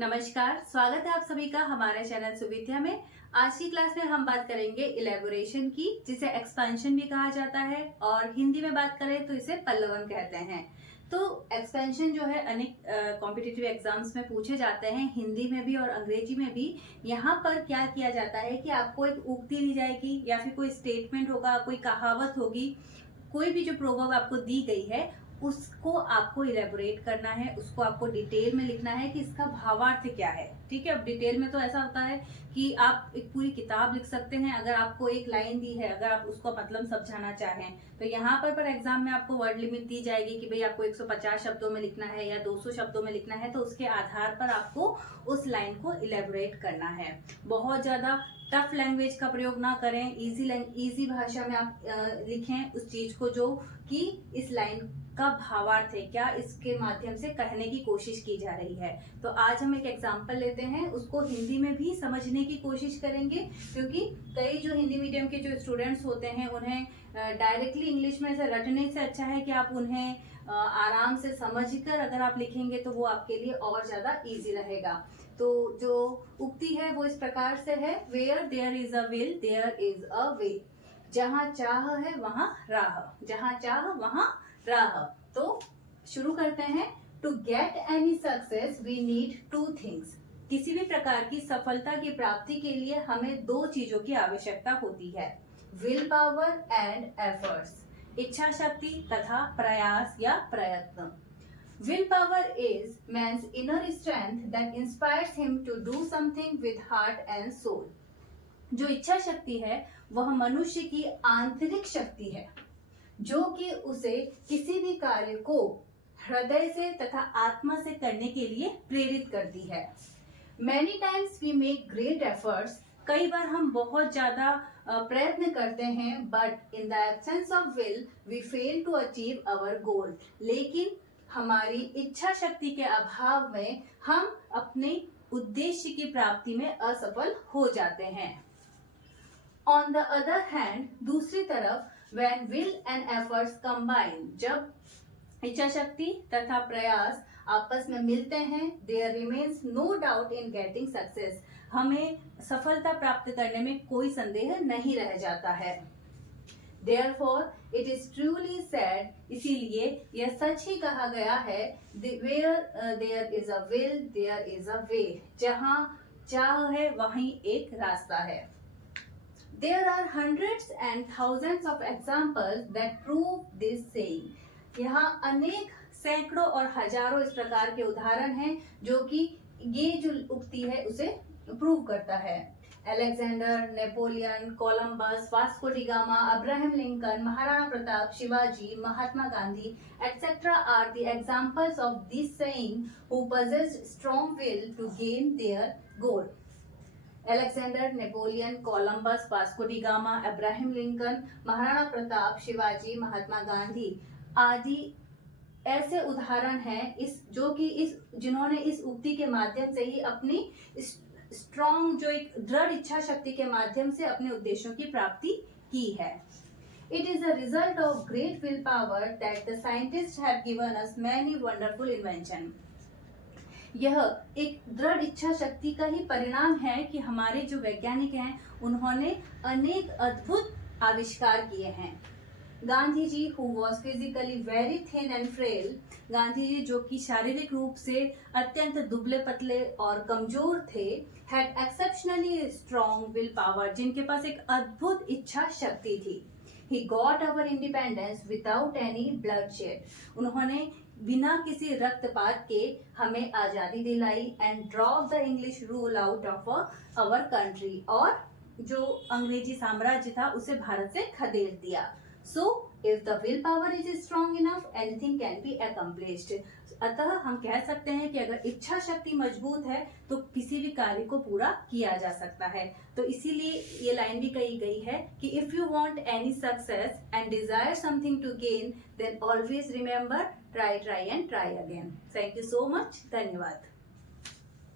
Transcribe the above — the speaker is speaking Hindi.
नमस्कार, स्वागत है आप सभी का हमारे चैनल सुविद्या में। आज की क्लास में हम बात करेंगे इलेबोरेशन की, जिसे एक्सपेंशन भी कहा जाता है और हिंदी में बात करें तो इसे पल्लवन कहते हैं। तो एक्सपेंशन जो है अनेक कॉम्पिटिटिव एग्जाम्स में पूछे जाते हैं, हिंदी में भी और अंग्रेजी में भी। यहाँ पर क्या किया जाता है कि आपको एक उक्ति दी जाएगी या फिर कोई स्टेटमेंट होगा, कोई कहावत होगी, कोई भी जो प्रोवर्ब आपको दी गई है उसको आपको इलेबोरेट करना है, उसको आपको डिटेल में लिखना है कि इसका भावार्थ क्या है। ठीक है, अब डिटेल में तो ऐसा होता है कि आप एक पूरी किताब लिख सकते हैं। अगर आपको एक लाइन दी है, अगर आप उसको मतलब समझाना चाहें तो यहाँ पर एग्जाम में आपको वर्ड लिमिट दी जाएगी कि भाई आपको 150 शब्दों में लिखना है या 200 शब्दों में लिखना है, तो उसके आधार पर आपको उस लाइन को इलेबोरेट करना है। बहुत ज्यादा टफ लैंग्वेज का प्रयोग ना करें, इजी भाषा में आप लिखें उस चीज को जो कि इस लाइन का भावार्थ है, क्या इसके माध्यम से कहने की कोशिश की जा रही है। तो आज हम एक एग्जांपल लेते हैं, उसको हिंदी में भी समझने की कोशिश करेंगे, क्योंकि कई जो हिंदी मीडियम के जो स्टूडेंट्स होते हैं उन्हें डायरेक्टली इंग्लिश में ऐसे रटने से अच्छा है कि आप उन्हें आराम से समझकर अगर आप लिखेंगे तो वो आपके लिए और ज्यादा इजी रहेगा। तो जो उक्ति है वो इस प्रकार से है, where there is a will there is a way. जहाँ चाह है वहां राह, जहाँ चाह वहां राह। तो शुरू करते हैं। To get any success we need two things. किसी भी प्रकार की सफलता की प्राप्ति के लिए हमें दो चीजों की आवश्यकता होती है, विल पावर एंड एफर्ट्स। इच्छा शक्ति तथा प्रयास या प्रयत्न। Willpower is man's inner strength that inspires him to do something with heart and soul. जो इच्छा शक्ति है वह मनुष्य की आंतरिक शक्ति है जो कि उसे किसी भी कार्य को हृदय से तथा आत्मा से करने के लिए प्रेरित करती है। Many times we make great efforts. कई बार हम बहुत ज्यादा प्रयत्न करते हैं, but in the absence of will we fail to achieve our goal. लेकिन हमारी इच्छा शक्ति के अभाव में हम अपने उद्देश्य की प्राप्ति में असफल हो जाते हैं। ऑन द अदर हैंड, दूसरी तरफ, when will and efforts combine, जब इच्छा शक्ति तथा प्रयास आपस में मिलते हैं, there remains no doubt in getting success, हमें सफलता प्राप्त करने में कोई संदेह नहीं रह जाता है। Therefore, it is truly said, इसीलिए यह सच ही कहा गया है, where there is a will, there is a way, जहाँ चाह है वहीं एक रास्ता है। There are hundreds and thousands of examples that prove this saying. यहाँ अनेक सैकड़ों और हजारों इस प्रकार के उदाहरण हैं जो कि ये जो उक्ति है उसे प्रूव करता है। Alexander, Napoleon, Columbus, Vasco da Gama, Abraham Lincoln, Maharana Pratap, Shivaji, Mahatma Gandhi etc. are the examples of this saying who possessed strong will to gain their goal. Alexander, Napoleon, Columbus, Vasco da Gama, Abraham Lincoln, Maharana Pratap, Shivaji, Mahatma Gandhi आदि ऐसे उदाहरण हैं जिन्होंने इस उक्ति के माध्यम से ही अपनी स्ट्रॉन्ग जो एक दृढ़ इच्छा शक्ति के माध्यम से अपने उद्देश्यों की प्राप्ति की है। It is a result of great willpower that the scientists have given us many wonderful inventions. यह एक दृढ़ इच्छा शक्ति का ही परिणाम है कि हमारे जो वैज्ञानिक हैं उन्होंने अनेक अद्भुत आविष्कार किए हैं। Gandhi ji, who was physically very thin and frail, Gandhi ji जो कि शारीरिक रूप से अत्यंत दुबले पतले और कमजोर थे, had exceptionally strong will power, जिनके पास एक अद्भुत इच्छा शक्ति थी। He got our independence without any bloodshed. उन्होंने बिना किसी रक्तपात के हमें आजादी दिलाई and drove the English rule out of our country, और जो अंग्रेजी साम्राज्य था उसे भारत से खदेड़ दिया। So if the willpower is strong enough, anything can be accomplished. अतः हम कह सकते हैं कि अगर इच्छा शक्ति मजबूत है तो किसी भी कार्य को पूरा किया जा सकता है। तो इसीलिए ये लाइन भी कही गई है कि if you want any success and desire something to gain, then always remember, try and try again. Thank you so much. धन्यवाद।